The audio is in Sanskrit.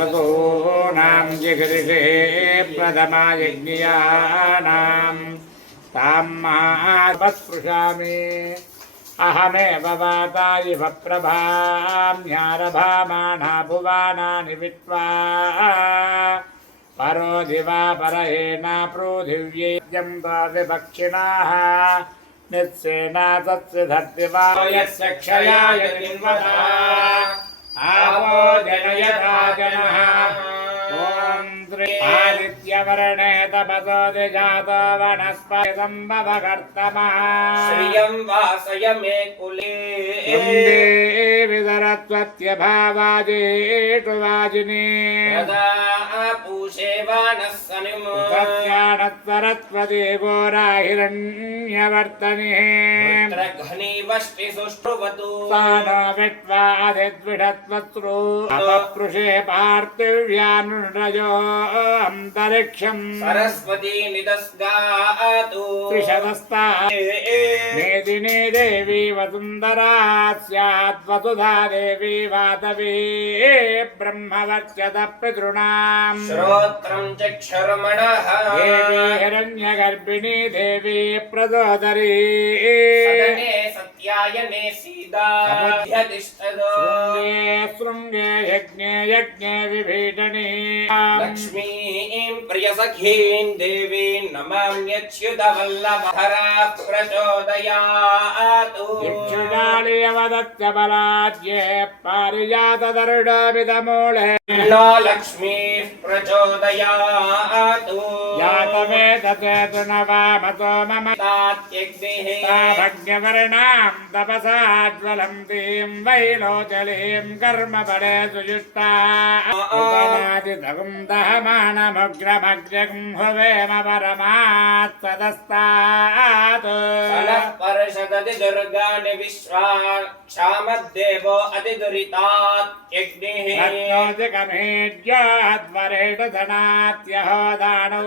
वसूनां जिगृषे प्रथमा यज्ञियानां तां महास्पृशामि अहमेव वाता इव प्रभाम्यारभामाना भुवानानि वित्वा परो दिवा परहेना पृथिव्येद्यं विपक्षिणाः नित्सेना तस्य धर्तिवा यस्य क्षयाय निर्वदा आपो जनयता जनः ॐ आदित्यवर्णे तपसो जातो वनस्पति संभवकर्तमः श्रियं वासय मे कुले विदरत्वत्यभावाजेषु वाजिनी पूषे वानः सनिमो तस्यानत्वरत्वदेवो राहिरण्यवर्तनिः घनी वष्टि सुष्ठुवतु सानो विट्वा अधिद्विषत्वत्सु अपपृषे पार्थिव्यानुरजो अन्तरिक्षम् सरस्वती निदस्गातु त्रिशतस्ता मेदिनी देवी वसुन्धरा स्यात् वसुधा देवी वातवी ब्रह्मवर्चत पितॄणाम् श्रोत्रं चक्षुर्मणः देवी हिरण्यगर्भिणी देवी प्रदोदरी सदने सत्यायने सीता शृङ्गे यज्ञे यज्ञे विभीषणी लक्ष्मीं प्रियसखीं देवीं नमाम्यच्युतवल्लभधरा प्रचोदयातु यक्षुडालयवदत्त बलाद्ये पारिजातदरुडमिदमूले न लक्ष्मीः प्रचोदयातु जातवेदते न वामतो मम तात्यग्निः भग्यवर्णां तपसा ज्वलन्तीं वैलोचलीं कर्मफले सुजुष्टानादितगुं दहमानमुग्रमग्रगं हुवेम परमात् सदस्तात् सनः पर्षदति दुर्गाणि विश्वा क्षामद्देवो अतिदुरितात्यग्निः रत्नोदिकमेज्याद्वरेण धनात्यहो दानौ